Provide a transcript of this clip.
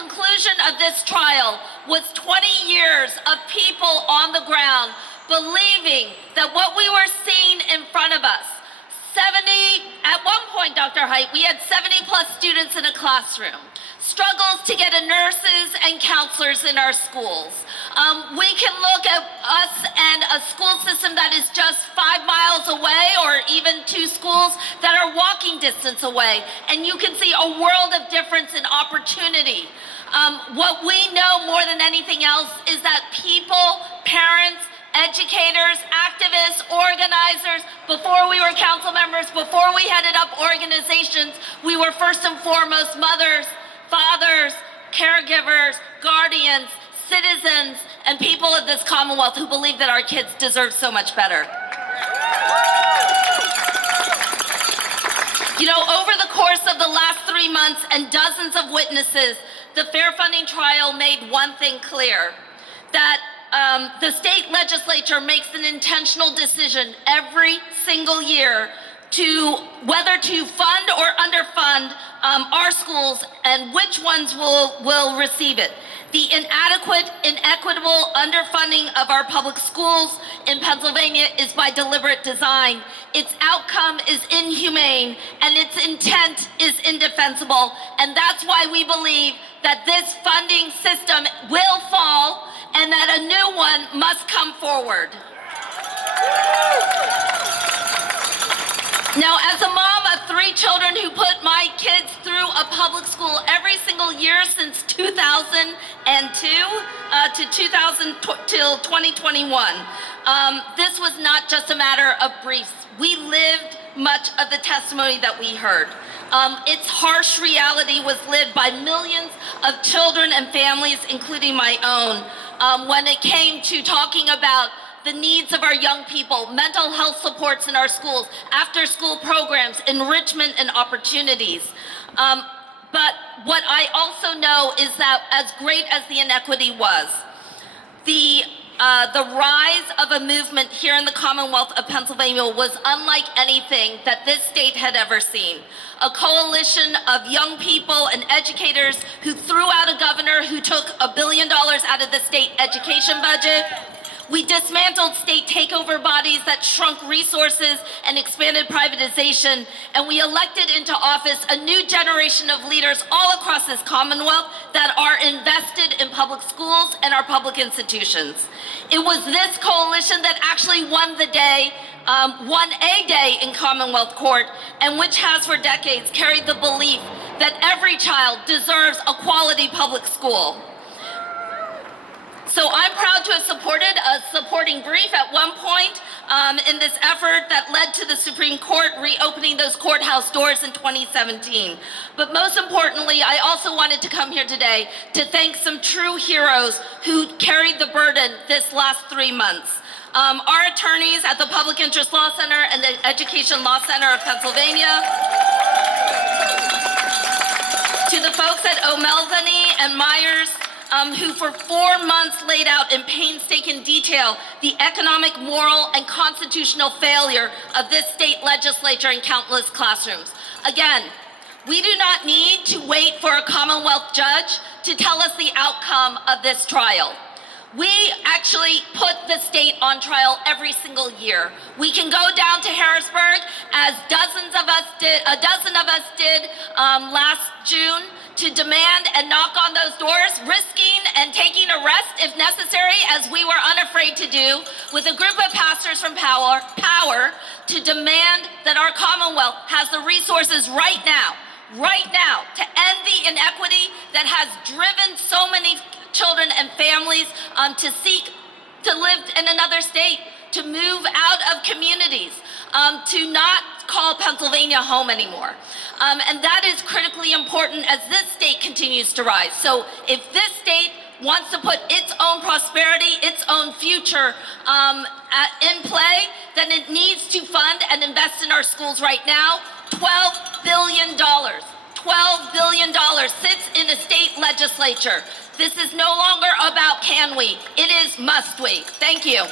conclusion of this trial was 20 years of people on the ground believing that what we were seeing in front of us, at one point, Dr. Haidt, we had 70 plus students in a classroom, struggles to get nurses and counselors in our schools. We can look at us and a school system that is just 5 miles away, or even 2 schools that are walking distance away, and you can see a world of difference in opportunity. What we know more than anything else is that people, parents, educators, activists, organizers, before we were council members, before we headed up organizations, we were first and foremost mothers, fathers, caregivers, guardians, citizens, and people of this Commonwealth who believe that our kids deserve so much better. You know, over the course of the last 3 months and dozens of witnesses, the fair funding trial made one thing clear, that the state legislature makes an intentional decision every single year to whether to fund or underfund our schools and which ones will receive it. The inadequate, inequitable underfunding of our public schools in Pennsylvania is by deliberate design. Its outcome is inhumane and its intent is indefensible. And that's why we believe that this funding system will fall and that a new one must come forward. Now, as a mom of 3 children who put my kids through a public school every single year since 2002 till 2021, this was not just a matter of briefs. We lived much of the testimony that we heard. Its harsh reality was lived by millions of children and families, including my own, when it came to talking about the needs of our young people, mental health supports in our schools, after-school programs, enrichment and opportunities. But what I also know is that as great as the inequity was, the rise of a movement here in the Commonwealth of Pennsylvania was unlike anything that this state had ever seen. A coalition of young people and educators who threw out a governor who took $1 billion out of the state education budget. We dismantled state takeover bodies that shrunk resources and expanded privatization, and we elected into office a new generation of leaders all across this Commonwealth that are invested in public schools and our public institutions. It was this coalition that actually won a day in Commonwealth Court, and which has for decades carried the belief that every child deserves a quality public school. So I'm proud to have supported a supporting brief at one point in this effort that led to the Supreme Court reopening those courthouse doors in 2017. But most importantly, I also wanted to come here today to thank some true heroes who carried the burden this last 3 months. Our attorneys at the Public Interest Law Center and the Education Law Center of Pennsylvania, to the folks at O'Melveny and Myers, who for 4 months laid out in painstaking detail the economic, moral, and constitutional failure of this state legislature in countless classrooms. Again, we do not need to wait for a Commonwealth judge to tell us the outcome of this trial. We actually put the state on trial every single year. We can go down to Harrisburg, as a dozen of us did last June, to demand and knock on those doors, risking and taking arrest if necessary, as we were unafraid to do, with a group of pastors from power to demand that our Commonwealth has the resources right now, to end the inequity that has driven so many children and families to seek to live in another state, to move out of communities, to not call Pennsylvania home anymore. And that is critically important as this state continues to rise. So if this state wants to put its own prosperity, its own future in play, then it needs to fund and invest in our schools right now. $12 billion. $12 billion sits in a state legislature. This is no longer about can we, it is must we. Thank you.